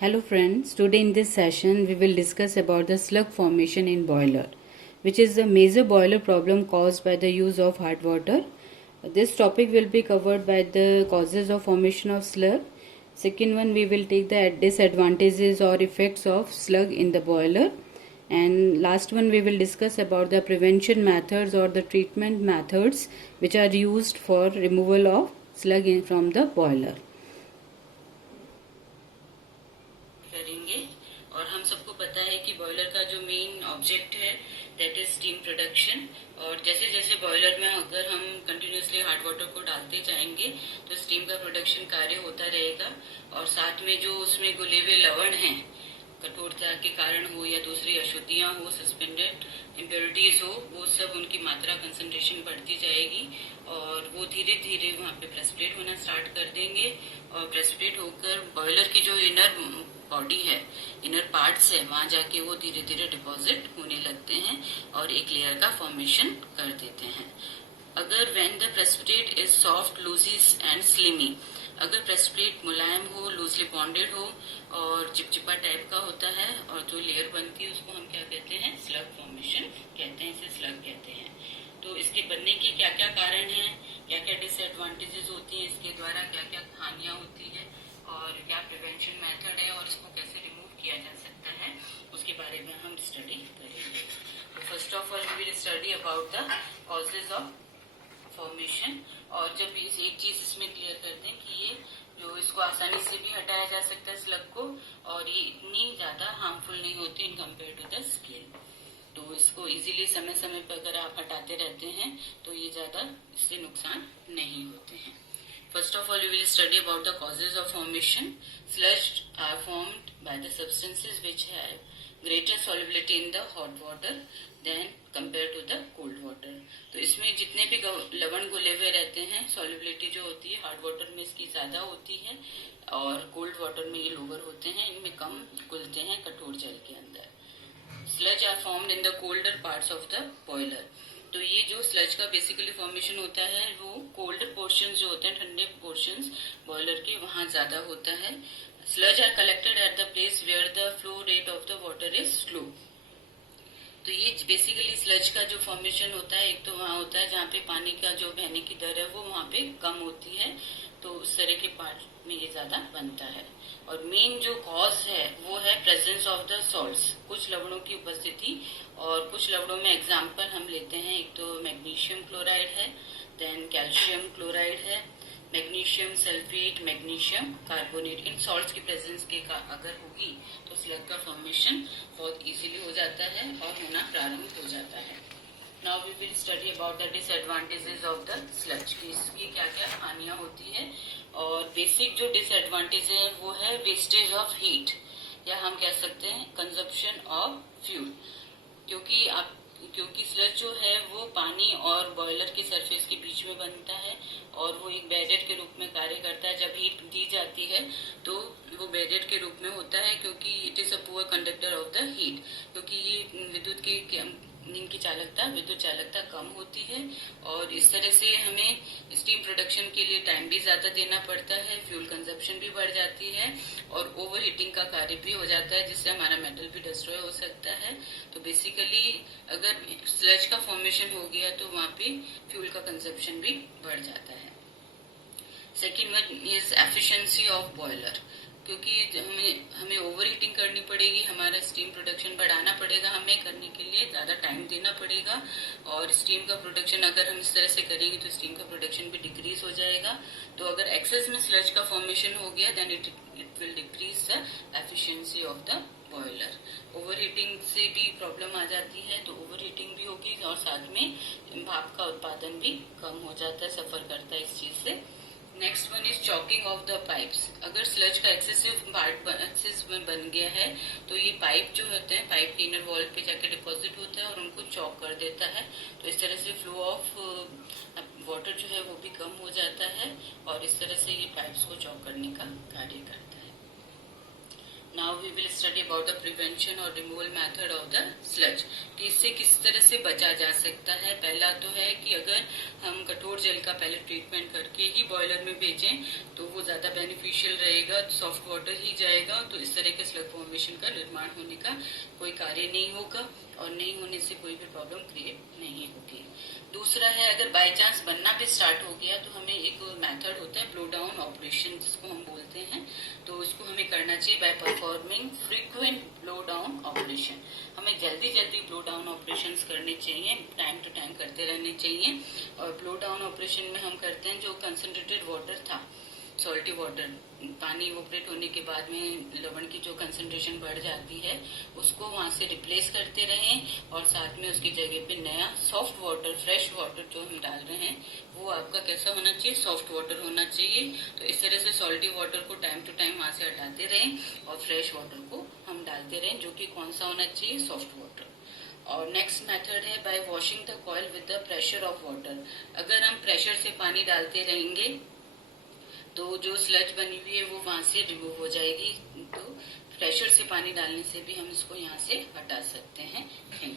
Hello friends, today in this session we will discuss about the slug formation in boiler, which is a major boiler problem caused by the use of hot water. This topic will be covered by the causes of formation of slug. Second one, we will take the disadvantages or effects of slug in the boiler. And last one, we will discuss about the prevention methods or the treatment methods which are used for removal of slug from the boiler. करेंगे और हम सबको पता है कि boiler का जो main object है दैट इज स्टीम प्रोडक्शन। और जैसे जैसे बॉयलर में अगर हम कंटिन्यूसली हॉट वाटर को डालते जाएंगे तो स्टीम का प्रोडक्शन कार्य होता रहेगा और साथ में जो उसमें घुले हुए लवण हैं, कठोरता के कारण हो या दूसरी अशुद्धियां हो, सस्पेंडेड इम्प्योरिटीज हो, वो सब उनकी मात्रा कंसंट्रेशन बढ़ती जाएगी और वो धीरे धीरे वहाँ पे प्रेसिपिटेट होना स्टार्ट कर देंगे और प्रेसिपिटेट होकर बॉयलर की जो इनर बॉडी है, इनर पार्ट्स है, वहां जाके वो धीरे धीरे डिपॉजिट होने लगते हैं और एक लेयर का फॉर्मेशन कर देते हैं। अगर when the precipitate is soft, loosey and slimy, अगर प्रेसिपिटेट मुलायम हो, लूजली बॉन्डेड हो और चिपचिपा टाइप का होता है और जो लेयर बनती है उसको हम क्या कहते हैं, स्लग फॉर्मेशन कहते हैं, इसे स्लग कहते हैं। तो इसके बनने के क्या क्या कारण हैं, क्या क्या डिसएडवांटेजेस होती है, इसके द्वारा क्या क्या हानियां होती है और क्या प्रिवेंशन मेथड है और इसको कैसे रिमूव किया जा सकता है, उसके बारे में हम स्टडी करेंगे। तो first of all we will study about the causes of formation. और जब इस एक चीज इसमें क्लियर कर दें कि ये जो इसको आसानी से भी हटाया जा सकता है स्लग को और ये इतनी ज्यादा हार्मफुल नहीं होती in compare to the skin. तो इसको इजीली समय समय पर अगर आप हटाते रहते हैं तो ये ज्यादा इससे नुकसान नहीं होते हैं। First of all, we will study about the causes of formation. Sludge are formed by the substances which have greater solubility in the hot water than compared to the cold water. तो इसमें जितने भी लवण घुले हुए रहते हैं, solubility जो होती है hot water में इसकी ज्यादा होती है और cold water में ये लोअर होते हैं, इनमें कम घुलते हैं कठोर जल के अंदर। Sludge are formed in the colder parts of the boiler. तो ये जो स्लज का बेसिकली फॉर्मेशन होता है वो कोल्ड पोर्शंस जो होते हैं, ठंडे पोर्शंस बॉयलर के, वहां ज्यादा होता है। Sludge are collected at the place where the flow rate of the water is slow. तो ये बेसिकली स्लज का जो फॉर्मेशन होता है, एक तो वहां होता है जहाँ पे पानी का जो बहने की दर है वो वहां पे कम होती है, तो उस तरह के पार्ट में ये ज्यादा बनता है। और मेन जो कॉज है वो है प्रेजेंस ऑफ द सॉल्ट्स, कुछ लवणों की उपस्थिति। और कुछ लवणों में एग्जाम्पल हम लेते हैं, एक तो मैग्नीशियम क्लोराइड है, देन कैल्शियम क्लोराइड है, मैग्नीशियम सल्फेट, मैग्नीशियम कार्बोनेट। इन सॉल्ट्स की प्रेजेंस के का अगर होगी तो स्लग का फॉर्मेशन बहुत इजीली हो जाता है और होना प्रारंभ हो जाता है। Now we will study about the disadvantages of the sludge, की इसकी क्या क्या हानियां होती है। और बेसिक जो डिसएडवांटेज है वो है वेस्टेज ऑफ हीट, या हम कह सकते हैं कंजप्शन ऑफ फ्यूल। क्योंकि स्लज जो है वो पानी और बॉयलर के सरफेस के बीच में बनता है और वो एक बैरियर के रूप में कार्य करता है। जब हीट दी जाती है तो वो बैरियर के रूप में होता है, क्योंकि it is a poor conductor of the heat, क्योंकि ये विद्युत चालकता कम होती है और इस तरह से हमें स्टीम प्रोडक्शन के लिए टाइम भी ज्यादा देना पड़ता है, फ्यूल कंजप्शन भी बढ़ जाती है और ओवर हीटिंग का कार्य भी हो जाता है, जिससे हमारा मेटल भी डिस्ट्रॉय हो सकता है। तो बेसिकली अगर स्लज का फॉर्मेशन हो गया तो वहां पे फ्यूल का कंजप्शन भी बढ़ जाता है। Second one is efficiency of boiler, क्योंकि हमें ओवर हीटिंग करनी पड़ेगी, हमारा स्टीम प्रोडक्शन बढ़ाना पड़ेगा, हमें करने के लिए ज्यादा टाइम देना पड़ेगा और स्टीम का प्रोडक्शन अगर हम इस तरह से करेंगे तो स्टीम का प्रोडक्शन भी डिक्रीज हो जाएगा। तो अगर एक्सेस में स्लज का फॉर्मेशन हो गया then it will decrease the efficiency of the boiler. Over heating से भी प्रॉब्लम आ जाती है, तो ओवर हीटिंग भी होगी और साथ में भाप का उत्पादन भी कम हो जाता है, सफर करता है इस चीज से। Next one is choking of the pipes. अगर स्लज का एक्सेसिव बन गया है तो ये पाइप जो होते हैं, पाइप के इनर वॉल पे जाके डिपॉजिट होता है और उनको चॉक कर देता है। तो इस तरह से फ्लो ऑफ वाटर जो है वो भी कम हो जाता है और इस तरह से ये पाइप्स को चॉक करने का कार्य करता है। Now we will study about the prevention और removal method of the sludge, कि इससे किस तरह से बचा जा सकता है। पहला तो है कि अगर हम कठोर जल का पहले ट्रीटमेंट करके ही बॉयलर में भेजें तो वो ज्यादा बेनिफिशियल रहेगा, सॉफ्ट वाटर ही जाएगा, तो इस तरह के स्लग फॉर्मेशन का निर्माण होने का कोई कार्य नहीं होगा और नहीं होने से कोई भी प्रॉब्लम क्रिएट नहीं होगी। दूसरा है, अगर बाय चांस बनना भी स्टार्ट हो गया तो हमें एक मेथड होता है ब्लो डाउन ऑपरेशन जिसको हम बोलते हैं, तो इसको हमें करना चाहिए by performing frequent blow down operation. हमें जल्दी जल्दी ब्लो डाउन ऑपरेशंस करने चाहिए, टाइम टू टाइम करते रहने चाहिए। और ब्लो डाउन ऑपरेशन में हम करते हैं जो कंसंट्रेटेड वाटर था, सॉल्टी वाटर, पानी इवोपरेट होने के बाद में लवण की जो कंसंट्रेशन बढ़ जाती है उसको वहां से रिप्लेस करते रहें और साथ में उसकी जगह पे नया सॉफ्ट वाटर, फ्रेश वाटर जो हम डाल रहे हैं वो आपका कैसा होना चाहिए, सॉफ्ट वाटर होना चाहिए। तो इस तरह से सॉल्टी वाटर को टाइम टू टाइम वहां से हटाते रहें और फ्रेश वाटर को हम डालते रहें, जो कि कौन सा होना चाहिए, सॉफ्ट वाटर। और नेक्स्ट मेथड है bye washing the coil with the pressure of water. अगर हम प्रेशर से पानी डालते रहेंगे तो जो स्लज बनी हुई है वो वहां से रिमूव हो जाएगी, तो प्रेशर से पानी डालने से भी हम इसको यहाँ से हटा सकते हैं। Thank you.